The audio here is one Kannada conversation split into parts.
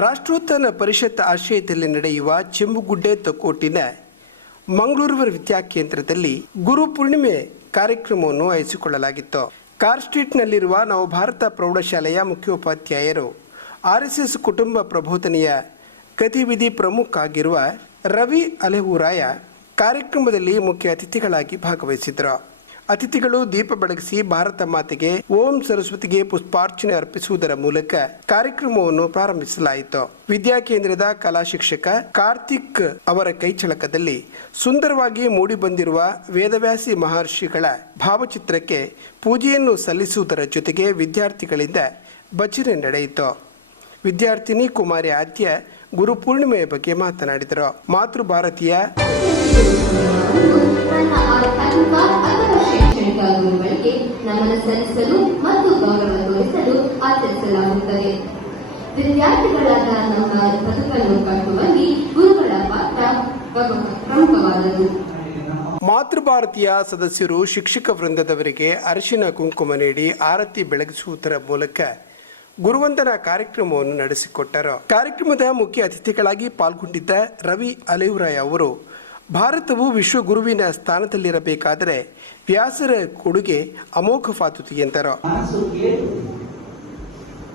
ರಾಷ್ಟ್ರೋತ್ಥಾನ ಪರಿಷತ್ ಆಶ್ರಯದಲ್ಲಿ ನಡೆಯುವ ಚೆಂಬುಗುಡ್ಡೆ ತಕೋಟಿನ ಮಂಗಳೂರು ವಿದ್ಯಾಕೇಂದ್ರದಲ್ಲಿ ಗುರು ಪೂರ್ಣಿಮೆ ಕಾರ್ಯಕ್ರಮವನ್ನು ಆಯಿಸಿಕೊಳ್ಳಲಾಗಿತ್ತು ಕಾರ್ ಸ್ಟ್ರೀಟ್ನಲ್ಲಿರುವ ನವಭಾರತ ಪ್ರೌಢಶಾಲೆಯ ಮುಖ್ಯೋಪಾಧ್ಯಾಯರು ಆರ್ ಕುಟುಂಬ ಪ್ರಬೋಧನೆಯ ಗತಿವಿಧಿ ಪ್ರಮುಖ ಆಗಿರುವ ರವಿ ಅಲೆಹೂರಾಯ ಕಾರ್ಯಕ್ರಮದಲ್ಲಿ ಮುಖ್ಯ ಅತಿಥಿಗಳಾಗಿ ಭಾಗವಹಿಸಿದರು ಅತಿಥಿಗಳು ದೀಪ ಬೆಳಗಿಸಿ ಭಾರತ ಮಾತೆಗೆ ಓಂ ಸರಸ್ವತಿಗೆ ಪುಷ್ಪಾರ್ಚನೆ ಅರ್ಪಿಸುವುದರ ಮೂಲಕ ಕಾರ್ಯಕ್ರಮವನ್ನು ಪ್ರಾರಂಭಿಸಲಾಯಿತು. ವಿದ್ಯಾಕೇಂದ್ರದ ಕಲಾ ಶಿಕ್ಷಕ ಕಾರ್ತಿಕ್ ಅವರ ಕೈಚಳಕದಲ್ಲಿ ಸುಂದರವಾಗಿ ಮೂಡಿಬಂದಿರುವ ವೇದವ್ಯಾಸಿ ಮಹರ್ಷಿಗಳ ಭಾವಚಿತ್ರಕ್ಕೆ ಪೂಜೆಯನ್ನು ಸಲ್ಲಿಸುವುದರ ಜೊತೆಗೆ ವಿದ್ಯಾರ್ಥಿಗಳಿಂದ ಭಜನೆ ನಡೆಯಿತು. ವಿದ್ಯಾರ್ಥಿನಿ ಕುಮಾರಿ ಆದ್ಯ ಗುರುಪೂರ್ಣಿಮೆಯ ಬಗ್ಗೆ ಮಾತನಾಡಿದರು. ಮಾತೃಭಾರತೀಯ ಶೈಕ್ಷಣಿಕ ಗುರುಗಳಿಗೆ ನಮನ ಸಲ್ಲಿಸಲು ಮತ್ತು ಗೌರವ ತೋರಿಸಲು ಆಚರಿಸಲಾಗುತ್ತದೆ. ವಿದ್ಯಾರ್ಥಿಗಳಾದ ನಮ್ಮ ಬದುಕನ್ನು ಕಟ್ಟುವಲ್ಲಿ ಗುರುಗಳ ಪಾತ್ರ ಪ್ರಮುಖ ಪ್ರಮುಖವಾದದ್ದು. ಮಾತೃಭಾರತೀಯ ಸದಸ್ಯರು ಶಿಕ್ಷಕ ವೃಂದದವರಿಗೆ ಅರಿಶಿನ ಕುಂಕುಮ ನೀಡಿ ಆರತಿ ಬೆಳಗಿಸುವುದರ ಮೂಲಕ ಗುರುವಂದನ ಕಾರ್ಯಕ್ರಮವನ್ನು ನಡೆಸಿಕೊಟ್ಟರು. ಕಾರ್ಯಕ್ರಮದ ಮುಖ್ಯ ಅತಿಥಿಗಳಾಗಿ ಪಾಲ್ಗೊಂಡಿದ್ದ ರವಿ ಅಲೇವರಾಯ್ ಅವರು ಭಾರತವು ವಿಶ್ವಗುರುವಿನ ಸ್ಥಾನದಲ್ಲಿರಬೇಕಾದರೆ ವ್ಯಾಸರ ಕೊಡುಗೆ ಅಮೋಘವಾದುದು ಎಂದರು.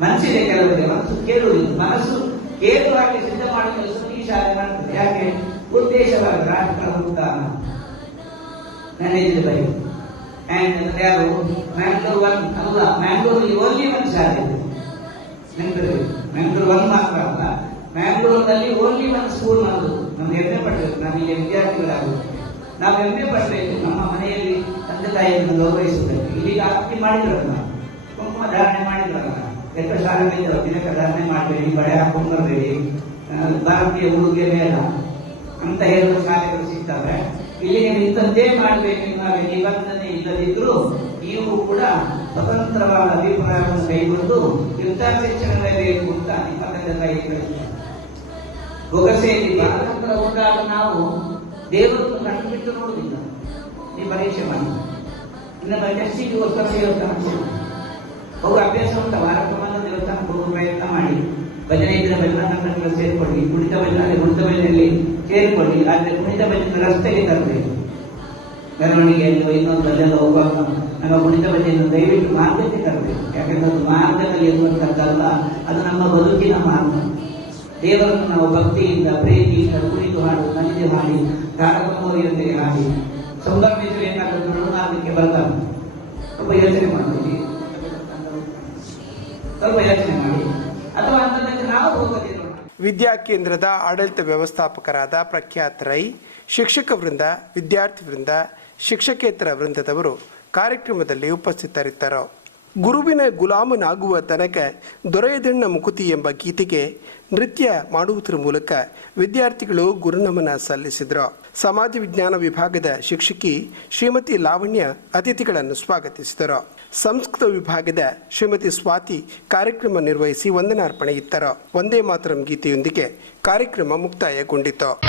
ಮನಸ್ಸಿದೆ ಕೆಲವರಿಗೆ ಮನಸ್ಸು ಮನಸ್ಸು ಕೇಳುವಾಗೆ ಸಿದ್ಧ ಯಾಕೆ? ರಾಷ್ಟ್ರ ಯಾರು? ಮ್ಯಾಂಗ್ಳೂರ್ ಒನ್ ಅಲ್ಲ ಮ್ಯಾಂಗ್ಳೂರಲ್ಲಿ ಓನ್ಲಿ ಮ್ಯಾಂಗ್ಳೂರ್ ಒನ್ ಮಾತ್ರ ಓನ್ಲಿ ಸ್ಕೂಲ್ ನಮ್ಮದು ನಮ್ಗೆ ಹೆಮ್ಮೆ ಪಡಬೇಕು ನಾವು ಇಲ್ಲಿ ವಿದ್ಯಾರ್ಥಿಗಳಾಗಬೇಕು ನಾವು ಹೆಮ್ಮೆ ಪಡಬೇಕು ನಮ್ಮ ಮನೆಯಲ್ಲಿ ತಂದೆ ತಾಯಿಯನ್ನು ಗೌರವಿಸಬೇಕು ಇಲ್ಲಿಗೆ ಆಸ್ತಿ ಮಾಡಿದ್ರಲ್ಲ ಕುಂಕುಮ ಧಾರಣೆ ಮಾಡಿದ್ರಲ್ಲ ಎಲ್ಲ ಶಾಲೆಗಳಿಂದ ದಿನಕ್ಕೆ ಧಾರಣೆ ಮಾಡಬೇಡಿ ಬಳೆ ಹಾಕೊಂಡು ಬರಬೇಡಿ. ಭಾರತೀಯ ಉಡುಗೆ ಮೇಲ ಅಂತ ಹೇಳುವ ಶಾಲೆಗಳು ಸಿಗ್ತವೆ. ಇಲ್ಲಿಗೆ ನಿಂತದ್ದೇ ಮಾಡಬೇಕು ನಾವು ನಿಬಂಧನೆ ಇಲ್ಲದಿದ್ದರೂ ನೀವು ಕೂಡ ಸ್ವತಂತ್ರವಾದ ಅಭಿಪ್ರಾಯವನ್ನು ಕೈಗೊಂಡು ಯುದ್ಧ ಶಿಕ್ಷಣವೇ ಬೇಕು ಅಂತ ನಿಮ್ಮ ತಂದೆ ತಾಯಿಗಳು ಬೊಗಸೆಯಲ್ಲಿ ಭಾರತದ ಹೋದಾಗ ನಾವು ದೇವರನ್ನು ಕಣ್ಣು ಬಿಟ್ಟು ನೋಡುವುದಿಲ್ಲ. ನೀವು ಪರೀಕ್ಷೆ ಮಾಡಿ. ಇನ್ನು ಟೆಸ್ಟಿಗೋಸ್ಕರ ದೇವಸ್ಥಾನ ಹೋಗಿ ಅಭ್ಯಾಸ ಅಂತ ವಾರಕ್ಕೆ ದೇವಸ್ಥಾನ ಹೋಗುವ ಪ್ರಯತ್ನ ಮಾಡಿ. ಭಜನೆ ಇದ್ರೆ ಭಜನಾ ಸೇರ್ಕೊಳ್ಳಿ, ಕುಣಿತ ಭಜನೆ ಕುಣಿತ ಭಜನೆಯಲ್ಲಿ ಸೇರಿಕೊಳ್ಳಿ. ಆದ್ರೆ ಕುಣಿತ ಭಜನೆ ರಸ್ತೆಗೆ ತರಬೇಕು. ಮೆರವಣಿಗೆಯಲ್ಲಿ ಇನ್ನೊಂದು ಭಜನೆ ಹೋಗುವಾಗ ನಮ್ಮ ಕುಣಿತ ಭಜನೆಯನ್ನು ದಯವಿಟ್ಟು ಮಾರ್ಗಕ್ಕೆ ತರಬೇಕು. ಯಾಕಂದ್ರೆ ಅದು ಮಾರ್ಗದಲ್ಲಿ ಇರುವಂತದ್ದಲ್ಲ ಅದು ನಮ್ಮ ಬದುಕಿನ ಮಾರ್ಗ. ದೇವರನ್ನು ನಾವು ಭಕ್ತಿಯಿಂದ ಪ್ರೀತಿಯಿಂದ ಕುಣಿತು ಹಾಡು ಮನಿದೆ ಹಾಡಿ ತಾರಕಮೋರಿಯೊಂದಿಗೆ ಹಾಡಿ. ಸಂಭ್ರಮಿಸಿ ಏನಾಗುತ್ತೆ ಮಾರ್ಗಕ್ಕೆ ಬರ್ತಾರೆ. ಸ್ವಲ್ಪ ಯೋಚನೆ ಮಾಡ್ತೀವಿ ಸ್ವಲ್ಪ ಯೋಚನೆ ಮಾಡಿ. ಅಥವಾ ಅಂತಂದ್ರೆ ನಾವು ಹೋಗೋದಿಲ್ಲ ವಿದ್ಯಾಕೇಂದ್ರದ ಆಡಳಿತ ವ್ಯವಸ್ಥಾಪಕರಾದ ಪ್ರಖ್ಯಾತ್ ರೈ, ಶಿಕ್ಷಕ ವೃಂದ, ವಿದ್ಯಾರ್ಥಿ ವೃಂದ, ಶಿಕ್ಷಕೇತರ ವೃಂದದವರು ಕಾರ್ಯಕ್ರಮದಲ್ಲಿ ಉಪಸ್ಥಿತರಿದ್ದರು. ಗುರುವಿನ ಗುಲಾಮನಾಗುವ ತನಕ ದೊರೆಯದಣ್ಣ ಮುಕುತಿ ಎಂಬ ಗೀತೆಗೆ ನೃತ್ಯ ಮಾಡುವುದರ ಮೂಲಕ ವಿದ್ಯಾರ್ಥಿಗಳು ಗುರುನಮನ ಸಲ್ಲಿಸಿದರು. ಸಮಾಜ ವಿಜ್ಞಾನ ವಿಭಾಗದ ಶಿಕ್ಷಕಿ ಶ್ರೀಮತಿ ಲಾವಣ್ಯ ಅತಿಥಿಗಳನ್ನು ಸ್ವಾಗತಿಸಿದರು. ಸಂಸ್ಕೃತ ವಿಭಾಗದ ಶ್ರೀಮತಿ ಸ್ವಾತಿ ಕಾರ್ಯಕ್ರಮ ನಿರ್ವಹಿಸಿ ವಂದನಾರ್ಪಣೆ ಇತ್ತರು. ಒಂದೇ ಮಾತರಂ ಗೀತೆಯೊಂದಿಗೆ ಕಾರ್ಯಕ್ರಮ ಮುಕ್ತಾಯಗೊಂಡಿತು.